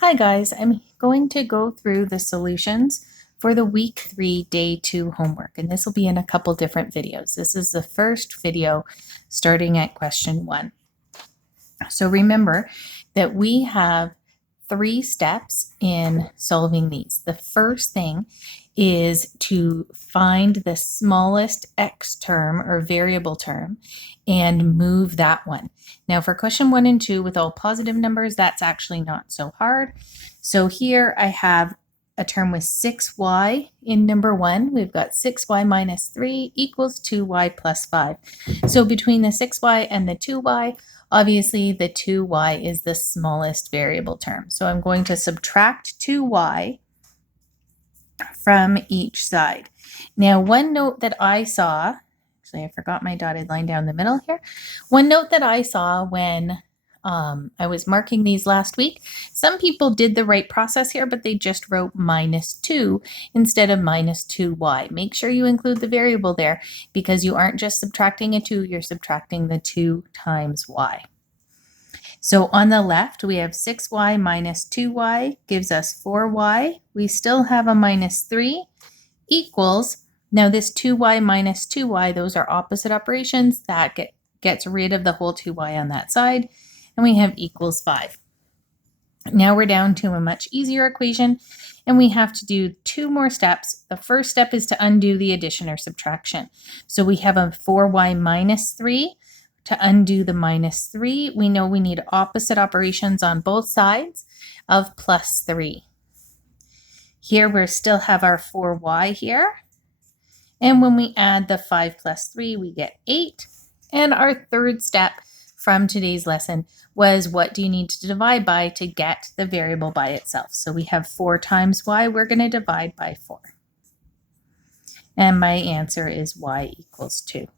Hi guys, I'm going to go through the solutions for the week 3 day 2 homework, and this will be in a couple different videos. This is the first video starting at question 1. So remember that we have 3 steps in solving these. The first thing is to find the smallest x term or variable term and move that one. Now for question 1 and 2 with all positive numbers, that's actually not so hard. So here I have a term with 6y in number 1. We've got 6y minus 3 equals 2y plus 5. So between the 6y and the 2y, obviously the 2y is the smallest variable term. So I'm going to subtract 2y from each side. Now, one note that I saw, actually I forgot my dotted line down the middle here. One note that I saw when I was marking these last week, some people did the right process here, but they just wrote minus 2 instead of minus 2y. Make sure you include the variable there because you aren't just subtracting a 2, you're subtracting the 2 times y. So on the left, we have 6y minus 2y gives us 4y. We still have a minus 3 equals, now this 2y minus 2y, those are opposite operations. That gets rid of the whole 2y on that side, and we have equals 5. Now we're down to a much easier equation, and we have to do 2 more steps. The first step is to undo the addition or subtraction. So we have a 4y minus 3. To undo the minus 3, we know we need opposite operations on both sides of plus 3. Here we still have our 4y here. And when we add the 5 plus 3, we get 8. And our third step from today's lesson was what do you need to divide by to get the variable by itself. So we have 4 times y, we're going to divide by 4. And my answer is y equals 2.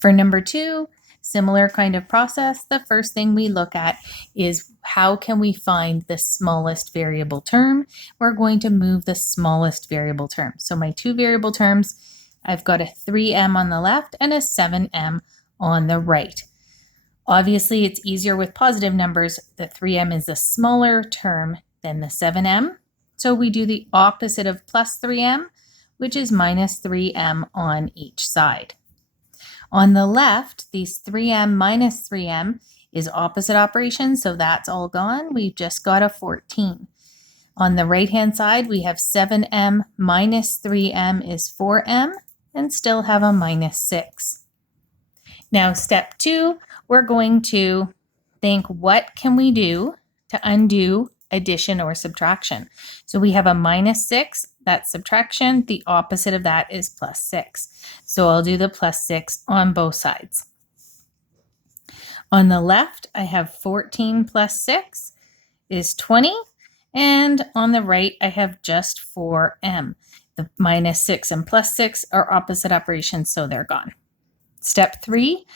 For number 2, similar kind of process. The first thing we look at is how can we find the smallest variable term? We're going to move the smallest variable term. So my 2 variable terms, I've got a 3m on the left and a 7m on the right. Obviously, it's easier with positive numbers. The 3m is a smaller term than the 7m. So we do the opposite of plus 3m, which is minus 3m on each side. On the left, these 3m minus 3m is opposite operation, so that's all gone. We've just got a 14. On the right-hand side, we have 7m minus 3m is 4m, and still have a minus 6. Now, step 2, we're going to think, what can we do to undo addition or subtraction? So we have a minus 6, that's subtraction. The opposite of that is plus 6. So I'll do the plus 6 on both sides. On the left, I have 14 plus 6 is 20. And on the right, I have just 4m. The minus 6 and plus 6 are opposite operations, so they're gone. Step 3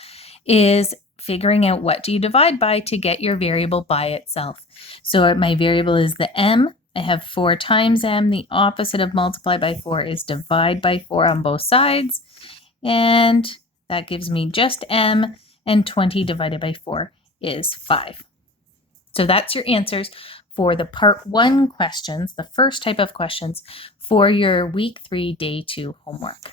is figuring out what do you divide by to get your variable by itself. So my variable is the m. I have 4 times m. The opposite of multiply by 4 is divide by 4 on both sides. And that gives me just m, and 20 divided by 4 is 5. So that's your answers for the part 1 questions, the first type of questions for your week 3 day 2 homework.